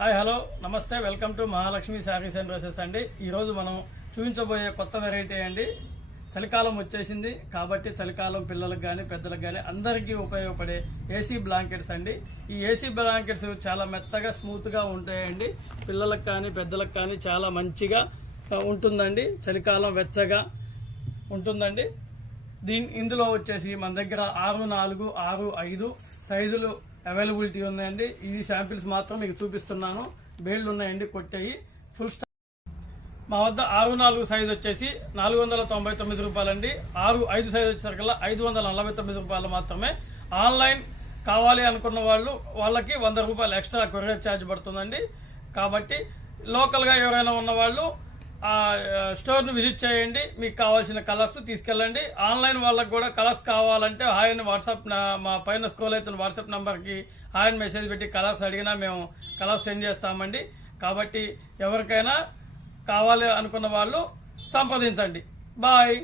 Hi hello నమస్తే welcome to Mahalakshmi saris and dresses అండి. ఈరోజు మనం చూపించబోయే కొత్త వెరైటీ అండి. చలికాలం వచ్చేసింది కాబట్టి చలికాలం పిల్లలకు కానీ పెద్దలకు కానీ అందరికీ ఉపయోగపడే ఏసీ బ్లాంకెట్స్ అండి. ఈ ఏసీ బ్లాంకెట్స్ చాలా మెత్తగా స్మూత్గా ఉంటాయండి. పిల్లలకు కానీ పెద్దలకు కానీ చాలా మంచిగా ఉంటుందండి. చలికాలం వెచ్చగా ఉంటుందండి. ఇందులో వచ్చేసి మన దగ్గర 6-4, 6-5 సైజులు అవైలబిలిటీ ఉన్నాయండి. ఇది శాంపిల్స్ మాత్రం మీకు చూపిస్తున్నాను. బేళ్లు ఉన్నాయండి, కొట్టేయి ఫుల్ స్టాక్. మా వద్ద 6-4 సైజు వచ్చేసి 499 రూపాయలండి. 6-5 సైజు వచ్చేసరికల్లా 549 రూపాయలు మాత్రమే. ఆన్లైన్ కావాలి అనుకున్న వాళ్ళకి 100 రూపాయలు ఎక్స్ట్రా కొరియర్ ఛార్జ్ పడుతుందండి. కాబట్టి లోకల్గా ఎవరైనా ఉన్నవాళ్ళు స్టోర్ను విజిట్ చేయండి. మీకు కావాల్సిన కలర్స్ తీసుకెళ్ళండి. ఆన్లైన్ వాళ్ళకి కూడా కలర్స్ కావాలంటే హాయ్ అని వాట్సాప్ మా పైన స్క్రోల్ అవుతున్న వాట్సాప్ నెంబర్కి హాయ్ అని మెసేజ్ పెట్టి కలర్స్ అడిగినా మేము కలర్స్ సెండ్ చేస్తామండి. కాబట్టి ఎవరికైనా కావాలి అనుకున్న వాళ్ళు సంప్రదించండి. బాయ్.